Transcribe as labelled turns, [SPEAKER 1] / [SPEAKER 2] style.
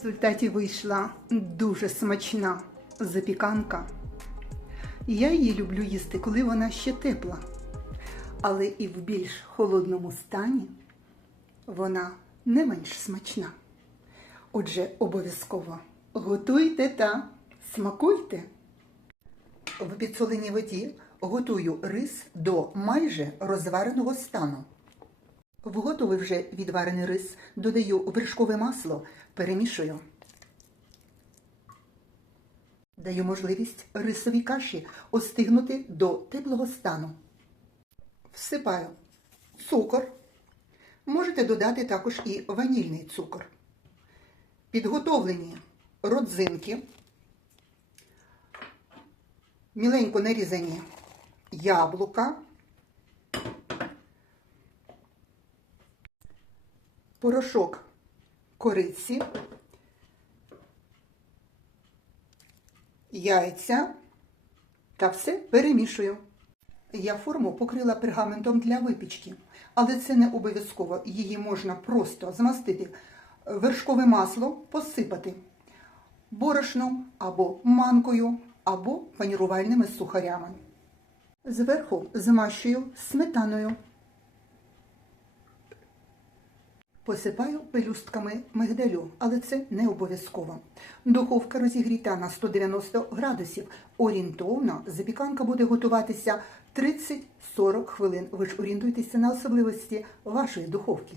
[SPEAKER 1] В результаті вийшла дуже смачна запіканка. Я її люблю їсти, коли вона ще тепла. Але і в більш холодному стані вона не менш смачна. Отже, обов'язково готуйте та смакуйте. В підсоленій воді готую рис до майже розвареного стану. В готовий вже відварений рис додаю вершкове масло, перемішую. Даю можливість рисовій каші остигнути до теплого стану. Всипаю цукор. Можете додати також і ванільний цукор. Підготовлені родзинки, міленько нарізані яблука, порошок кориці, яйця та все перемішую. Я форму покрила пергаментом для випічки, але це не обов'язково. Її можна просто змастити вершкове масло, посипати борошном або манкою, або панірувальними сухарями. Зверху змащую сметаною. Посипаю пелюстками мигдалю, але це не обов'язково. Духовка розігріта на 190 градусів. Орієнтовно запіканка буде готуватися 30-40 хвилин. Ви ж орієнтуйтеся на особливості вашої духовки.